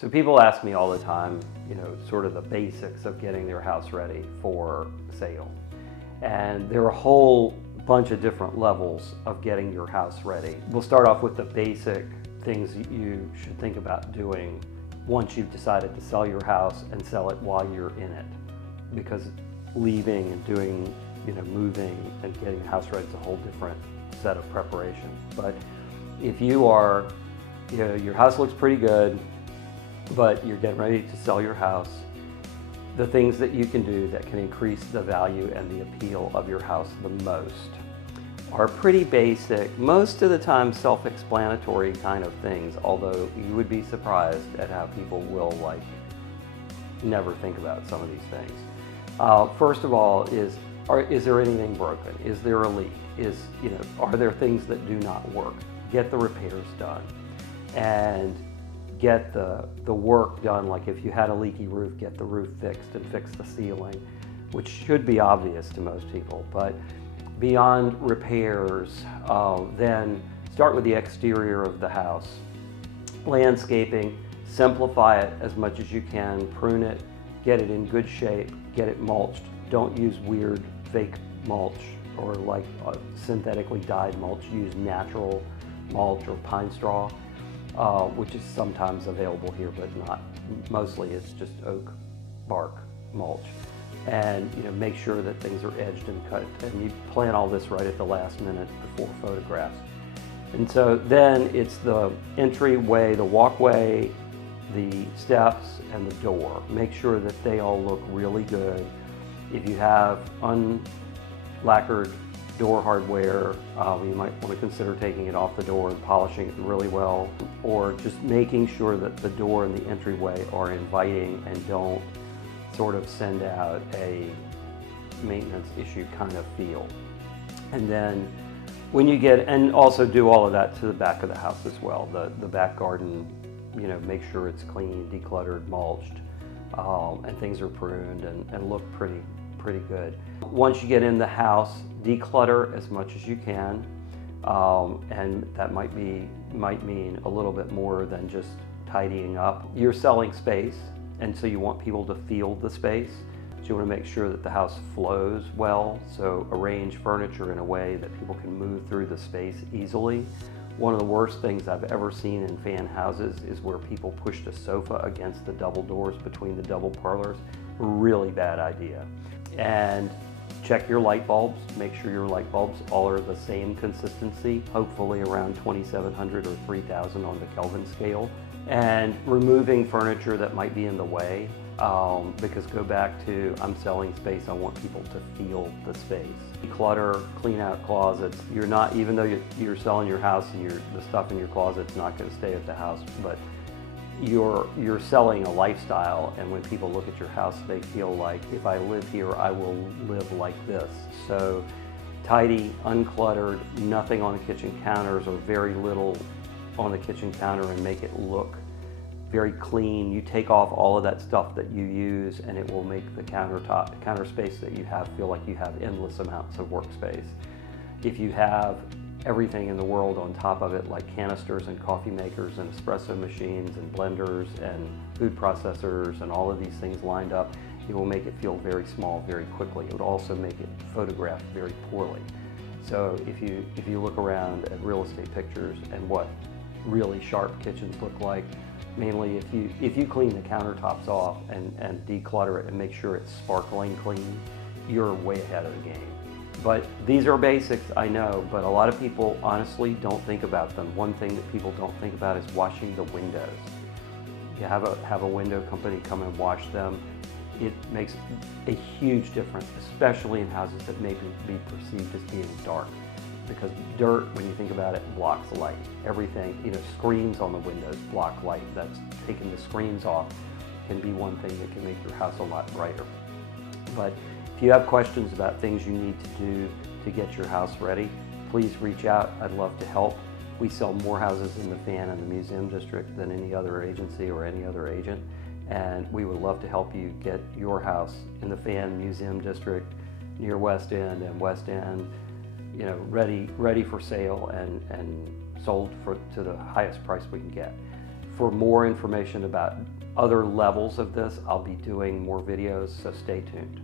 So people ask me all the time, sort of the basics of getting their house ready for sale. And there are a whole bunch of different levels of getting your house ready. We'll start off with the basic things you should think about doing once you've decided to sell your house and sell it while you're in it. Because leaving and doing, moving and getting the house ready is a whole different set of preparation. But if you are, your house looks pretty good, but you're getting ready to sell your house, the things that you can do that can increase the value and the appeal of your house the most are pretty basic, most of the time self-explanatory kind of things, although you would be surprised at how people will never think about some of these things. First of all is there anything broken? Is there a leak? Are there things that do not work? Get the repairs done and get the work done. Like if you had a leaky roof, get the roof fixed and fix the ceiling, which should be obvious to most people. But beyond repairs, then start with the exterior of the house. Landscaping, simplify it as much as you can, prune it, get it in good shape, get it mulched. Don't use weird fake mulch or synthetically dyed mulch. Use natural mulch or pine straw. Which is sometimes available here, but not. Mostly it's just oak bark mulch. And make sure that things are edged and cut. And you plan all this right at the last minute before photographs. And so then it's the entryway, the walkway, the steps, and the door. Make sure that they all look really good. If you have unlacquered door hardware, you might want to consider taking it off the door and polishing it really well, or just making sure that the door and the entryway are inviting and don't sort of send out a maintenance issue kind of feel. And then when you and also do all of that to the back of the house as well. The back garden, make sure it's clean, decluttered, mulched, and things are pruned and look pretty good. Once you get in the house, declutter as much as you can, and that might mean a little bit more than just tidying up. You're selling space, and so you want people to feel the space. So you want to make sure that the house flows well, so arrange furniture in a way that people can move through the space easily. One of the worst things I've ever seen in fan houses is where people pushed a sofa against the double doors between the double parlors. Really bad idea. And check your light bulbs. Make sure your light bulbs all are the same consistency, hopefully around 2700 or 3000 on the Kelvin scale. And removing furniture that might be in the way, because go back to, I'm selling space, I want people to feel the space. Declutter, clean out closets. You're not, even though you're selling your house and the stuff in your closet's not going to stay at the house, but you're selling a lifestyle, and when people look at your house, they feel like, if I live here, I will live like this. So tidy, uncluttered, nothing on the kitchen counters or very little on the kitchen counter, and make it look very clean. You take off all of that stuff that you use, and it will make the counter space that you have feel like you have endless amounts of workspace. If you have everything in the world on top of it, like canisters and coffee makers and espresso machines and blenders and food processors and all of these things lined up, it will make it feel very small very quickly. It would also make it photograph very poorly. So if you look around at real estate pictures and what really sharp kitchens look like, mainly if you clean the countertops off and declutter it and make sure it's sparkling clean, you're way ahead of the game. But these are basics, I know, but a lot of people honestly don't think about them. One thing that people don't think about is washing the windows. You have a window company come and wash them. It makes a huge difference, especially in houses that may be perceived as being dark. Because dirt, when you think about it, blocks light. Everything, screens on the windows block light. That's taking the screens off can be one thing that can make your house a lot brighter. But if you have questions about things you need to do to get your house ready, please reach out. I'd love to help. We sell more houses in the Fan and the Museum District than any other agency or any other agent, and we would love to help you get your house in the Fan Museum District near West End and West End, ready for sale and sold to the highest price we can get. For more information about other levels of this, I'll be doing more videos, so stay tuned.